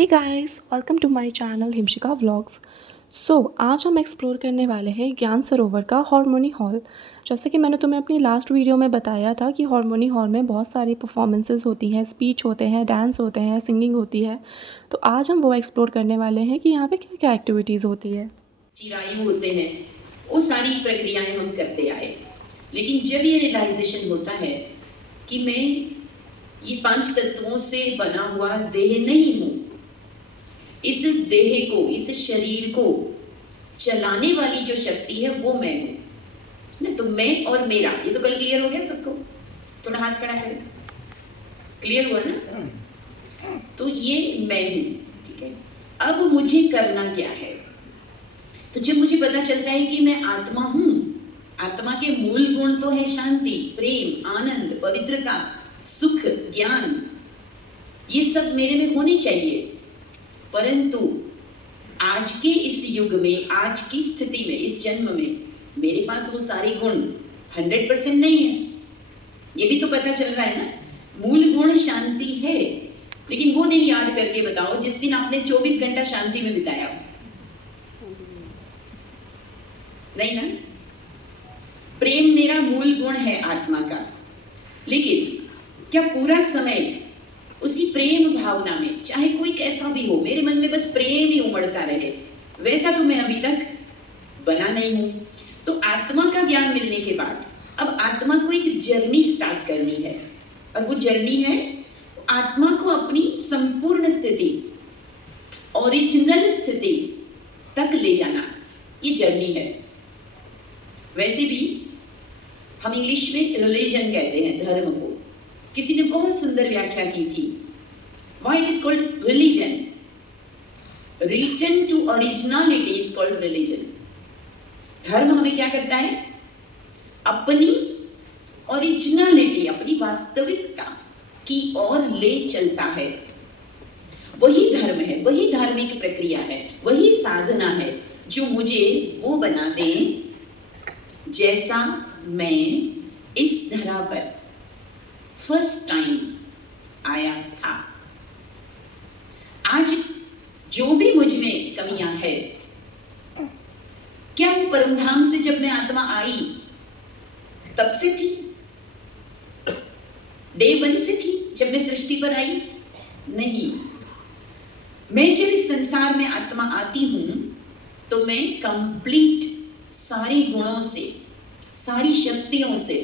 Hey guys, welcome to my channel Himshika vlogs. आज हम explore करने वाले हैं ज्ञान सरोवर का हारमोनी हॉल। जैसे कि मैंने तुम्हें अपनी लास्ट वीडियो में बताया था कि हारमोनी हॉल में बहुत सारी परफॉर्मेंसेस होती हैं, स्पीच होते हैं, डांस होते हैं, सिंगिंग होती है। तो आज हम वो एक्सप्लोर करने वाले हैं कि यहाँ पे क्या क्या एक्टिविटीज़ होती है। चिरायु होते हैं, वो सारी प्रक्रियाएं हम करते आए। लेकिन जब ये रियलाइजेशन होता है कि मैं ये 5 तत्वों से बना हुआ देह नहीं हूँ, इस देह को, इस शरीर को चलाने वाली जो शक्ति है वो मैं हूँ ना। तो मैं और मेरा, ये तो कल क्लियर हो गया सबको? थोड़ा हाथ खड़ा करें, क्लियर हुआ ना? तो ये मैं हूँ, ठीक है। अब मुझे करना क्या है? तो जब मुझे पता चलता है कि मैं आत्मा हूँ, आत्मा के मूल गुण तो है शांति, प्रेम, आनंद, पवित्रता, सुख, ज्ञान, ये सब मेरे में होने चाहिए। परंतु आज के इस युग में, आज की स्थिति में, इस जन्म में मेरे पास वो सारे गुण 100% नहीं है। ये भी तो पता चल रहा है ना। मूल गुण शांति है, लेकिन वो दिन याद करके बताओ जिस दिन आपने 24 घंटा शांति में बिताया। नहीं ना। प्रेम मेरा मूल गुण है आत्मा का, लेकिन क्या पूरा समय उसी प्रेम भावना में, चाहे कोई कैसा भी हो, मेरे मन में बस प्रेम ही उमड़ता रहे, वैसा तो मैं अभी तक बना नहीं हूं। तो आत्मा का ज्ञान मिलने के बाद अब आत्मा को एक जर्नी स्टार्ट करनी है, और वो जर्नी है आत्मा को अपनी संपूर्ण स्थिति, ओरिजिनल स्थिति तक ले जाना। ये जर्नी है। वैसे भी हम इंग्लिश में रिलीजन कहते हैं धर्म को। किसी ने बहुत सुंदर व्याख्या की थी, why it is called religion. Return to originality is called religion. धर्म हमें क्या करता है? अपनी ओरिजिनलिटी, अपनी वास्तविकता की ओर ले चलता है। वही धर्म है, वही धार्मिक प्रक्रिया है, वही साधना है जो मुझे वो बना दे जैसा मैं इस धरा पर फर्स्ट टाइम आया था। आज जो भी मुझ में कमियां है, क्या वो परमधाम से जब मैं आत्मा आई तब से थी? डे 1 से थी जब मैं सृष्टि पर आई? नहीं। मैं जब इस संसार में आत्मा आती हूं तो मैं कंप्लीट सारे गुणों से, सारी शक्तियों से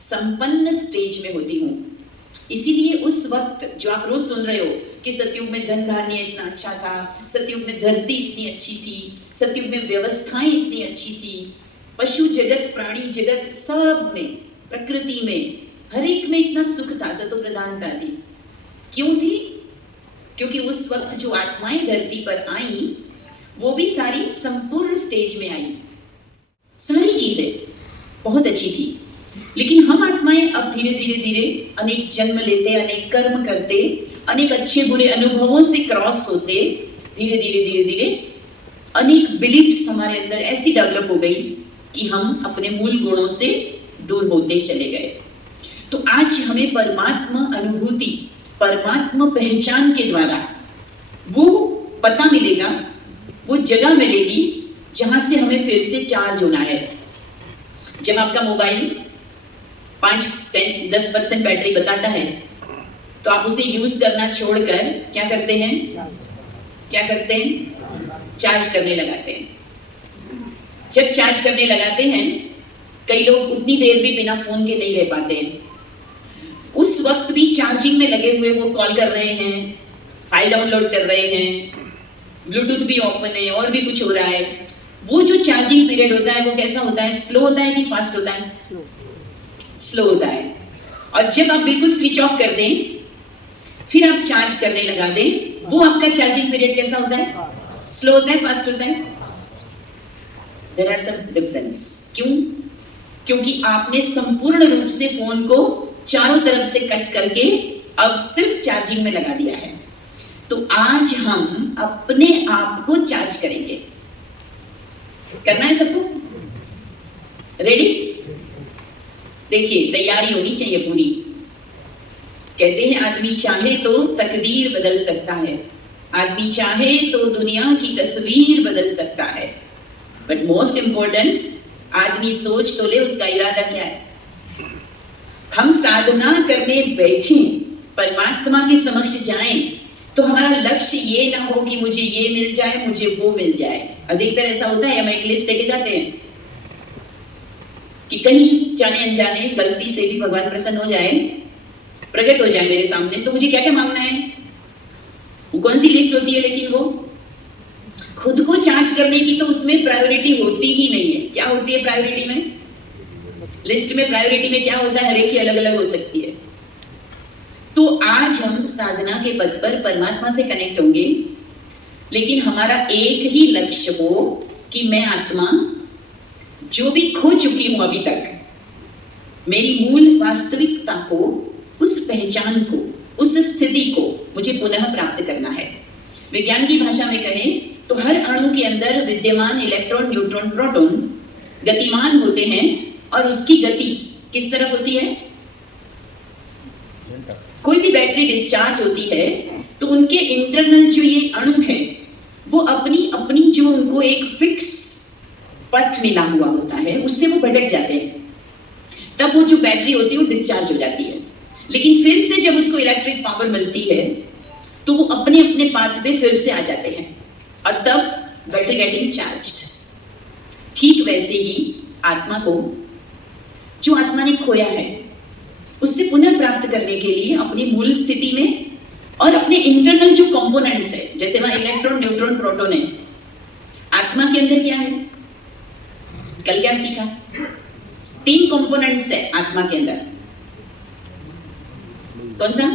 संपन्न स्टेज में होती हूँ। इसीलिए उस वक्त जो आप रोज सुन रहे हो कि सतयुग में धन धान्य इतना अच्छा था, सतयुग में धरती इतनी अच्छी थी, सतयुग में व्यवस्थाएं इतनी अच्छी थी, पशु जगत, प्राणी जगत, सब में, प्रकृति में, हर एक में इतना सुख था, सतो प्रधानता थी। क्यों थी? क्योंकि उस वक्त जो आत्माएं धरती पर आई वो भी सारी संपूर्ण स्टेज में आई। सारी चीजें बहुत अच्छी थी। लेकिन हम आत्माएं अब धीरे धीरे धीरे अनेक जन्म लेते, अनेक कर्म करते, अनेक अच्छे बुरे अनुभवों से क्रॉस होते, धीरे धीरे धीरे धीरे अनेक बिलीफ्स हमारे अंदर ऐसी डेवलप हो गई कि हम अपने मूल गुणों से दूर होते चले गए। तो आज हमें परमात्मा अनुभूति, परमात्मा पहचान के द्वारा वो पता मिलेगा, वो जगह मिलेगी जहां से हमें फिर से चार्ज होना है। जब आपका मोबाइल 5-10% बैटरी बताता है तो आप उसे यूज करना छोड़कर क्या करते हैं? क्या करते हैं? चार्ज करने लगाते हैं। जब चार्ज करने लगाते हैं, कई लोग उतनी देर भी बिना फोन के नहीं रह पाते हैं। उस वक्त भी चार्जिंग में लगे हुए वो कॉल कर रहे हैं, फाइल डाउनलोड कर रहे हैं, ब्लूटूथ भी ओपन है और भी कुछ हो रहा है। वो जो चार्जिंग पीरियड होता है वो कैसा होता है? स्लो होता है कि फास्ट होता है? स्लो होता है। और जब आप बिल्कुल स्विच ऑफ कर दें, फिर आप चार्ज करने लगा दें, वो आपका चार्जिंग पीरियड कैसा होता है? स्लो होता है, फास्ट होता है? There are some difference. क्यों? क्योंकि आपने संपूर्ण रूप से फोन को चारों तरफ से कट करके अब सिर्फ चार्जिंग में लगा दिया है। तो आज हम अपने आप को चार्ज करेंगे। करना है सबको? रेडी? देखिए, तैयारी होनी चाहिए पूरी। कहते हैं आदमी चाहे तो तकदीर बदल सकता है, आदमी चाहे तो दुनिया की तस्वीर बदल सकता है, बट मोस्ट इंपॉर्टेंट आदमी सोच तो ले उसका इरादा क्या है। हम साधना करने बैठे परमात्मा के समक्ष जाएं तो हमारा लक्ष्य ये ना हो कि मुझे ये मिल जाए, मुझे वो मिल जाए। अधिकतर ऐसा होता है, हम एक लिस्ट लेके जाते हैं कि कहीं जाने अनजाने गलती से भी भगवान प्रसन्न हो जाए, प्रकट हो जाए मेरे सामने, तो मुझे क्या क्या मांगना है। वो कौन सी लिस्ट होती है, लेकिन वो खुद को चार्ज करने की तो उसमें प्रायोरिटी होती ही नहीं है। क्या होती है प्रायोरिटी में, लिस्ट में प्रायोरिटी में क्या होता है, हर एक की अलग अलग हो सकती है। तो आज हम साधना के पथ पर परमात्मा से कनेक्ट होंगे, लेकिन हमारा एक ही लक्ष्य हो कि मैं आत्मा जो भी खो चुकी हूं अभी तक, मेरी मूल वास्तविकता को, उस पहचान को, उस स्थिति को मुझे पुनः प्राप्त करना है। विज्ञान की भाषा में कहें तो हर अणु के अंदर विद्यमान इलेक्ट्रॉन, न्यूट्रॉन, प्रोटॉन गतिमान होते हैं और उसकी गति किस तरफ होती है। कोई भी बैटरी डिस्चार्ज होती है तो उनके इंटरनल जो ये अणु है वो अपनी अपनी जो उनको एक फिक्स पथ मिला हुआ होता है उससे वो भटक जाते हैं, तब वो जो बैटरी होती है वो डिस्चार्ज हो जाती है। लेकिन फिर से जब उसको इलेक्ट्रिक पावर मिलती है तो वो अपने अपने पाथ पे फिर से आ जाते हैं और तब बैटरी गेटिंग चार्ज्ड। ठीक वैसे ही आत्मा को, जो आत्मा ने खोया है, उससे पुनः प्राप्त करने के लिए अपनी मूल स्थिति में और अपने इंटरनल जो कंपोनेंट्स है, जैसे वहां इलेक्ट्रॉन, न्यूट्रॉन, प्रोटॉन है, आत्मा के अंदर क्या है, कल क्या सीखा, 3 कंपोनेंट्स है आत्मा के अंदर। कौन सा,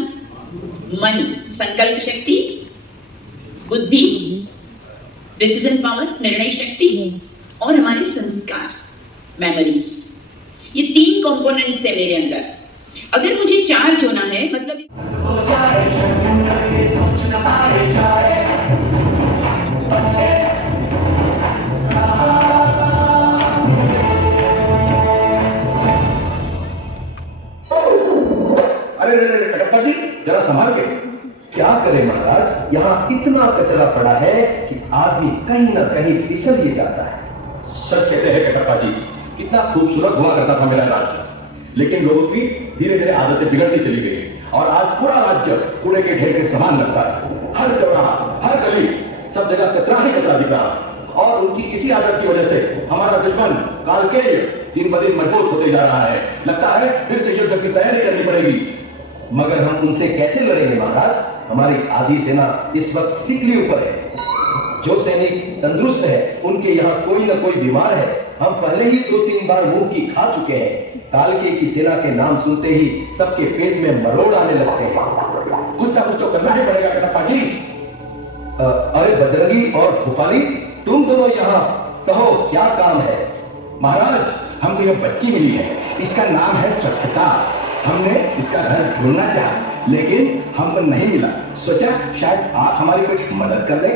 मन, संकल्प शक्ति, बुद्धि, डिसीजन पावर, निर्णय शक्ति, और हमारे संस्कार, मेमोरीज। ये 3 कंपोनेंट्स है मेरे अंदर। अगर मुझे चार्ज होना है, मतलब अरे कटप्पा जी, जरा संभाल के। क्या करे महाराज, यहाँ इतना कचरा पड़ा है कि आदमी कहीं ना कहीं फिसल ही जाता है। सच कहते हैं कटप्पा जी, कितना खूबसूरत हुआ करता था मेरा राज्य, लेकिन लोगों की धीरे धीरे आदतें बिगड़ती चली गई और आज पूरा राज्य कूड़े के ढेर के समान लगता है। हर चौराहा, हर गली, सब जगह कचरा ही कचरा दिख रहा। और उनकी इसी आदत की वजह से हमारा दुश्मन कालकेय दिन ब दिन मजबूत होते जा रहा है। लगता है फिर से युद्ध की तैयारी करनी पड़ेगी। मगर हम उनसे कैसे लड़ेंगे महाराज, हमारी आधी सेना इस वक्त सिकली ऊपर है। जो सैनिक तंदुरुस्त है उनके यहाँ कोई ना कोई बीमार है। हम पहले ही 2-3 बार मुंह की खा चुके हैं। कालके की सेना के नाम सुनते ही सबके पेट में मरोड़ आने लगते हैं। कुछ ना कुछ तो करना ही पड़ेगा कटप्पा जी। अरे बजरंगी और भूपाली, तुम दोनों यहाँ, कहो क्या काम है। महाराज, हमको ये बच्ची मिली है, इसका नाम है स्वच्छता। हमने इसका घर ढूंढना चाहा लेकिन हमको नहीं मिला। सोचा शायद आप हमारी कुछ मदद कर दें।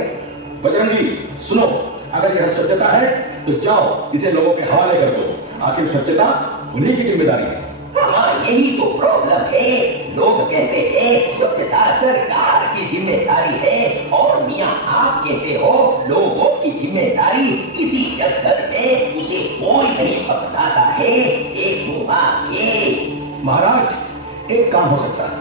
बजरंगी सुनो, अगर यह स्वच्छता है तो जाओ इसे लोगों के हवाले कर दो। आखिर स्वच्छता उन्हीं की जिम्मेदारी है। हाँ, यही तो प्रॉब्लम है। लोग कहते हैं स्वच्छता सरकार की जिम्मेदारी है और मियाँ आप कहते हो लोगों की जिम्मेदारी। इसी चक्कर में उसे कोई नहीं पकड़ाता है। एक के महाराज, एक काम हो सकता है,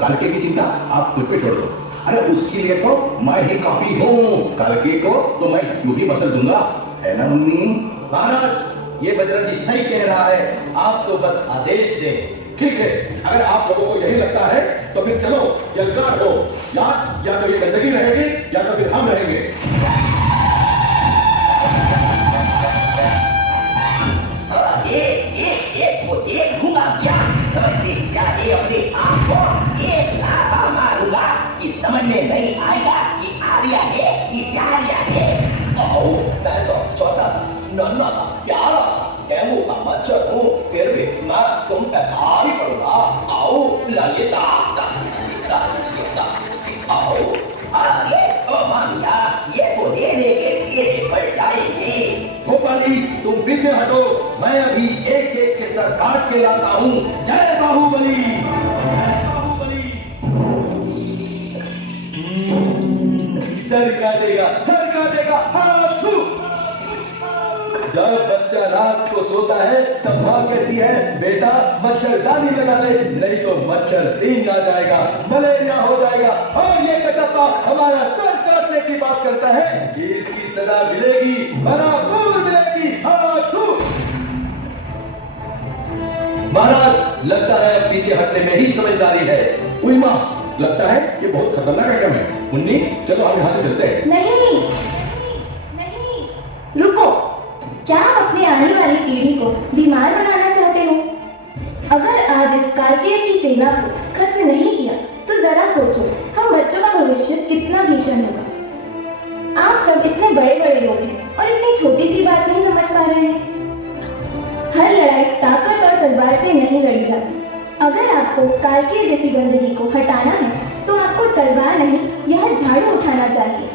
कालके की चिंता आप खुद पे छोड़ दो। अरे उसके लिए तो मैं ही काफी हूँ। कालके को तो मैं यूं ही मसल दूंगा, है ना मम्मी? महाराज, ये बजरंगी सही कह रहा है, आप तो बस आदेश दें। ठीक है, अगर आप लोगों को यही लगता है तो फिर चलो यलकार हो। आज या तो ये गंदगी रहेगी या तो फिर हम रहेंगे। वो देखूंगा क्या, समझते क्या ये अपने आप को एक लाफा मारूंगा कि समझ में नहीं आएगा कि आर्या है कि जारिया है। आओ, मैं तो छोटा सा, नन्हा सा, प्यारा सा डेंगू का मच्छर हूँ, फिर भी मैं तुम पे भारी पड़ूंगा। आओ ललिता, आओ। अरे ओ मामिया, ये तो लेने के लिए पड़ जाएंगे। भोपाली, तुम पीछे हटो, मैं अभी एक एक के सर काट के लाता हूँ। जय बाहुबली, जय बाहुबली। को सोता है तब माँ कहती है बेटा मच्छरदानी लगा ले, नहीं तो मच्छर सींग आ जाएगा, मलेरिया हो जाएगा। और ये कटप्पा हमारा सर काटने की बात करता है कि इसकी सजा मिलेगी, बराबर मिलेगी। हाँ तू महाराज, लगता है पीछे हटने में ही समझदारी है। उई माँ, लगता है ये बहुत खतरनाक आइटम है। मुन्नी चलो हम यहाँ से चलते हैं। नहीं, रुको। क्या आप अपने आने वाली पीढ़ी को बीमार बनाना चाहते हो? अगर आज इस कालकेय की सेना को खत्म नहीं किया तो जरा सोचो हम बच्चों का भविष्य कितना भीषण होगा। आप सब इतने बड़े बड़े लोग हैं और इतनी छोटी सी बात नहीं समझ पा रहे हैं। हर लड़ाई ताकत और तलवार से नहीं लड़ी जाती। अगर आपको कालकेय जैसी गंदगी को हटाना है तो आपको तलवार नहीं, यह झाड़ू उठाना चाहिए।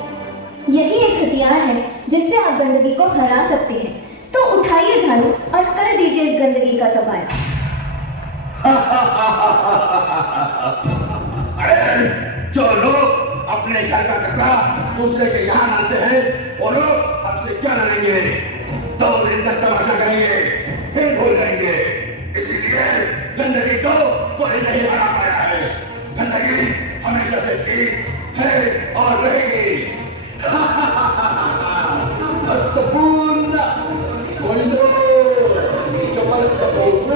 यही एक हथियार है जिससे आप गंदगी को हरा सकते हैं। तो उठाइए झाड़ू और कर दीजिए इस गंदगी का सफाया। अरे जो लोग अपने घर का कचरा दूसरे के यहाँ लाते हैं वो लोग हमसे क्या लड़ेंगे? 2 दिन तक तमाशा करेंगे, फिर भूल जाएंगे। इसीलिए गंदगी को कोई नहीं हरा पाया है। गंदगी हमेशा से थी, है और रहेगी। अस्तपूर्ण बोलो, अस्तपूर्ण।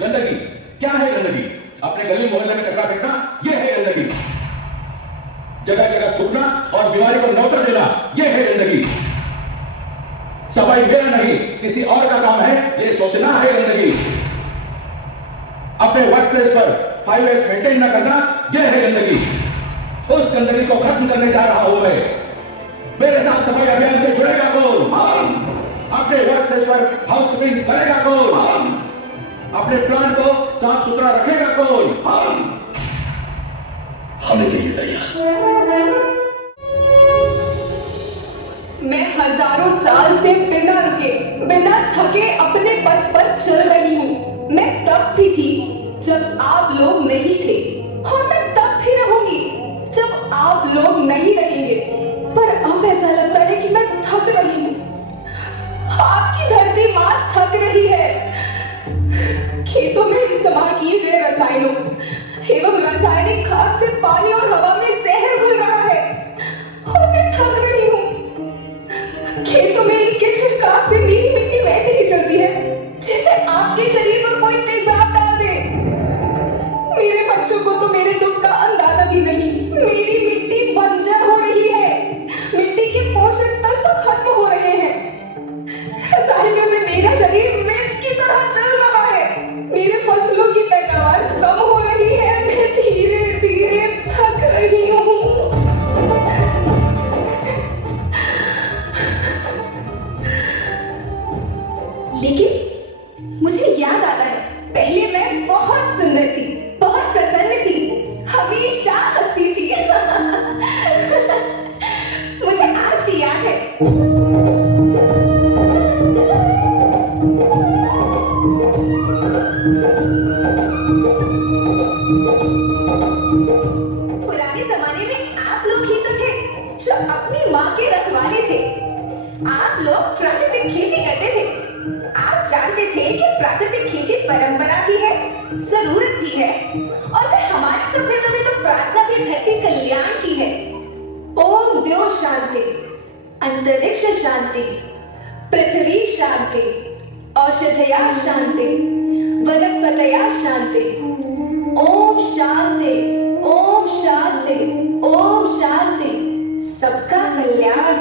गंदगी क्या है? गंदगी अपने गली मोहल्ले में कचरा फेंकना, यह है गंदगी। जगह जगह थूकना और बीमारी को नौकर देना, यह है गंदगी। सफाई मेरा नहीं किसी और का काम है, ये सोचना है गंदगी। अपने वर्क प्लेस पर 5S मेंटेन न करना, यह है गंदगी। उस गंदगी को खत्म करने जा रहा हूं मैं। मेरे साथ सफाई अभियान से जुड़ेगा कौन? अपने वर्क प्लेस पर हाउस कीपिंग करेगा कौन? अपने प्लांट को साफ सुथरा रखेगा कौन? हमें तो ये तैयार। मैं हजारों साल से बिना रुके, बिना थके अपने पथ पर चल रही हूँ। मैं तब भी थी जब आप लोग नहीं थे और मैं तब भी रहूंगी जब आप लोग नहीं रहेंगे। पर अब ऐसा लगता है कि मैं थक रही हूँ। आपकी धरती माँ थक रही है। खेतों में इस्तेमाल किए गए रसायनों एवं रासायनिक खाद से पानी और हवा में जहर घुल रहा है और मैं थक रही हूँ। खेतों में इनके छिड़काव से मेरी मिट्टी वैसे ही चलती है जैसे आपके शरीर पर कोई तेजाब डाल दे। मेरे बच्चों को तो मेरे दुख का अंदाजा भी नहीं। मेरी मिट्टी बंजर हो रही है। मिट्टी के पोषक तत्व खत्म हो रहे हैं। रसायनों से मेरा शरीर मिर्च की तरह चल रहा है। मेरे फसलों की पैदावार कम हो रही है। मैं धीरे धीरे थक रही हूँ। लेकिन मुझे याद आता है पहले मैं बहुत सुंदर थी, बहुत प्रसन्न थी, हमेशा हंसती थी। मुझे आज भी याद है। पुराने जमाने में आप लोग ही तो थे जो अपनी माँ के रखवाले थे। आप लोग प्राकृतिक खेती करते थे। आप जानते थे कि प्राकृतिक खेती परंपरा भी है, जरूरत भी है और फिर हमारी सभ्यता में तो प्रार्थना भी धरती कल्याण की है। ओम द्यो शांति, अंतरिक्ष शांति, पृथ्वी शांति, औषधया शांति, वनस्पतया शांति। ओम शांति, ओम शांति, ओम शांति। सबका कल्याण।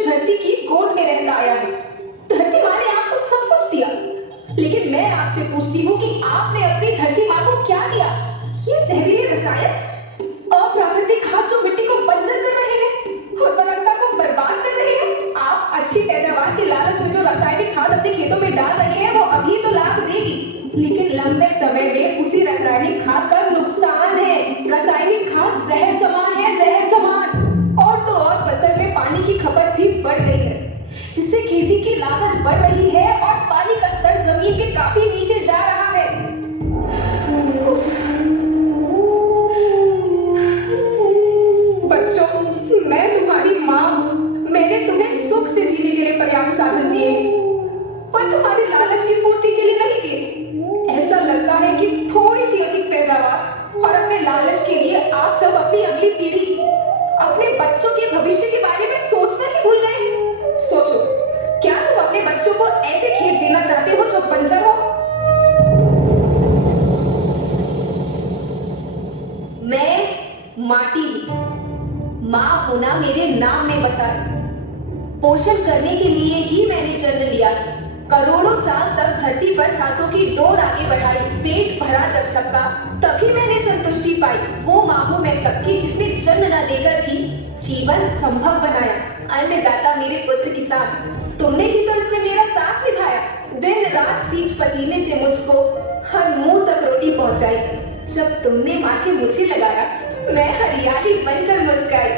धरती की गोद में रहता आया हूँ। धरती माँ ने आपको सब कुछ दिया, लेकिन मैं आपसे पूछती हूँ कि आपने अपनी धरती माँ को क्या दिया? ये जहरीले रसायन, अप्राकृतिक खाद जो लोग मिट्टी को बंजर कर रहे हैं, उर्वरकता को बर्बाद कर रहे हैं। आप अच्छी पैदावार के लालच में जो रासायनिक खाद अपने खेतों में डाल रहे हैं वो अभी तो लाभ देगी, लेकिन लंबे समय में उसी रासायनिक खाद का नुकसान है। रासायनिक खाद जहर समान है, जहर समान। और तो और फसल में पानी की खपत भी बढ़ गई है, जिससे खेती की लागत बढ़ रही है और पानी का स्तर जमीन के काफी नीचे जा रहा है। बच्चों, मैं तुम्हारी माँ हूँ। मैंने तुम्हें सुख से जीने के लिए पर्याप्त साधन दिए, पर तुम्हारे लालच की पूर्ति के लिए नहीं दिए। ऐसा लगता है कि थोड़ी सी अधिक पैदावार और अपने लालच के लिए आप सब अपनी अगली पीढ़ी, अपने बच्चों के भविष्य के बारे में सोचना ही भूल गए हैं। सोचो, क्या तुम अपने बच्चों को ऐसे खेत देना चाहते हो जो बंजर हो? मैं माटी हूँ। माँ होना मेरे नाम में बसा है। पोषण करने के लिए ही मैंने जन्म लिया। करोड़ों साल तक धरती पर सांसों की डोर आगे बढ़ाई, पेट भरा जब सबका, तभी मैंने संतुष्टि पाई। वो माँ हूँ मैं सबकी, जिसने जन्म न देकर भी जीवन संभव बनाया। अन्नदाता मेरे पुत्र किसान, तुमने ही तो इसमें मेरा साथ निभाया। दिन रात सींच पसीने से मुझको हर मुंह तक रोटी पहुंचाई। जब तुमने माथे मुझे लगाया, मैं हरियाली बनकर मुस्कुराई।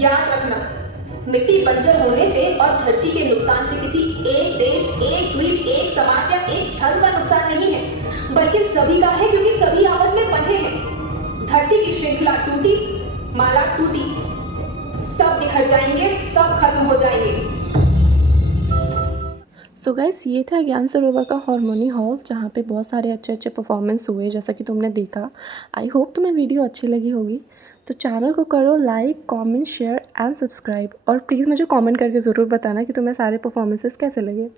याद रखना, मिट्टी बंजर होने से और धरती के नुकसान से किसी एक देश, एक द्वीप, एक समाज या एक धर्म का नुकसान नहीं है, बल्कि सभी का है, क्योंकि सभी आपस में बंधे हैं। धरती की श्रृंखला टूटी, माला टूटी, सब बिखर जाएंगे, सब खत्म हो जाएंगे। सो गाइस, ये था ज्ञान सरोवर का हार्मोनी हॉल, जहाँ पे बहुत सारे अच्छे अच्छे परफॉर्मेंस हुए, जैसा कि तुमने देखा। आई होप तुम्हें वीडियो अच्छी लगी होगी। तो चैनल को करो like, comment, share and subscribe, और प्लीज़ मुझे कमेंट करके ज़रूर बताना कि तुम्हें सारे परफॉर्मेंसेस कैसे लगे।